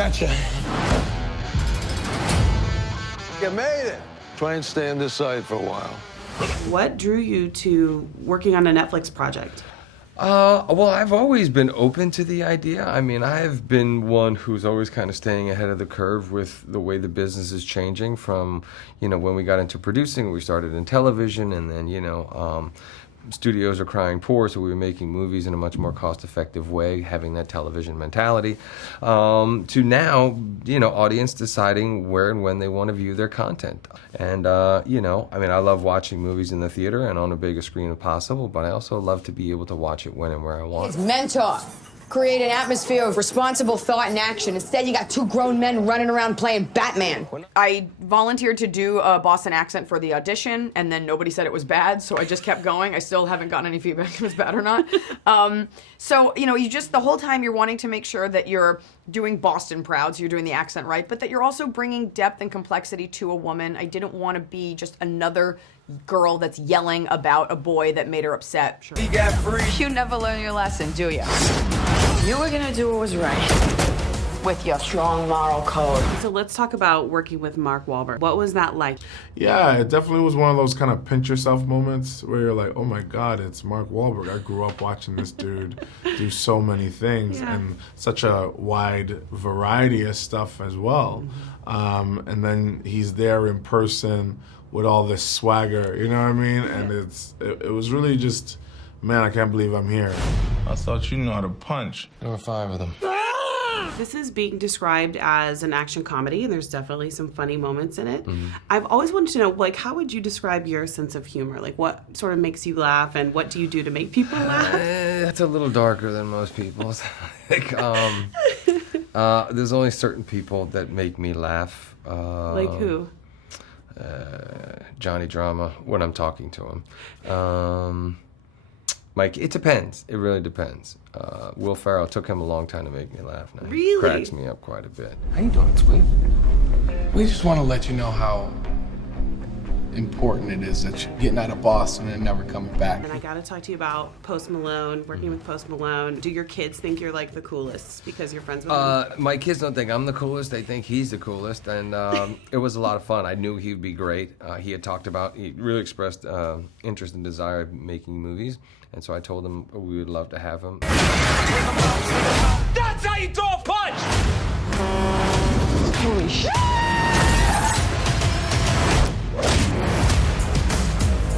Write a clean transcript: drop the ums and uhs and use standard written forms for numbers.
Gotcha. You made it. Try and stay on this side for a while. What drew you to working on a Netflix project? Well, I've always been open to the idea. I mean, I've been one who's always kind of staying ahead of the curve with the way the business is changing from, when we got into producing, we started in television, and then, studios are crying poor, so we were making movies in a much more cost-effective way, having that television mentality, to now, audience deciding where and when they want to view their content. And, I love watching movies in the theater and on a bigger screen if possible, but I also love to be able to watch it when and where I want. His mentor. Create an atmosphere of responsible thought and action. Instead, you got two grown men running around playing Batman. I volunteered to do a Boston accent for the audition, and then nobody said it was bad, so I just kept going. I still haven't gotten any feedback if it was bad or not. So, you just, the whole time you're wanting to make sure that you're doing Boston proud, so you're doing the accent right, but that you're also bringing depth and complexity to a woman. I didn't want to be just another girl that's yelling about a boy that made her upset. Sure. You never learn your lesson, do you? You were gonna do what was right with your strong moral code. So let's talk about working with Mark Wahlberg. What was that like? Yeah, it definitely was one of those kind of pinch yourself moments where you're like, oh my God, it's Mark Wahlberg. I grew up watching this dude do so many things and such a wide variety of stuff as well. And then he's there in person with all this swagger, you know what I mean? And it was really just, man, I can't believe I'm here. I thought you knew how to punch. There were 5 of them. This is being described as an action comedy, and there's definitely some funny moments in it. I've always wanted to know, how would you describe your sense of humor? Like, what sort of makes you laugh, and what do you do to make people laugh? That's a little darker than most people's. There's only certain people that make me laugh. Like who? Johnny Drama, when I'm talking to him. Mike, it depends. It really depends. Will Ferrell, took him a long time to make me laugh now. Really? He cracks me up quite a bit. How you doing, sweet? We just want to let you know how important it is that you're getting out of Boston and never coming back. And I got to talk to you about Post Malone, working with Post Malone. Do your kids think you're like the coolest because you're friends with him? My kids don't think I'm the coolest. They think he's the coolest. And it was a lot of fun. I knew he would be great. He really expressed interest and desire in making movies. And so I told him we would love to have him. That's how you throw a punch! Holy shit!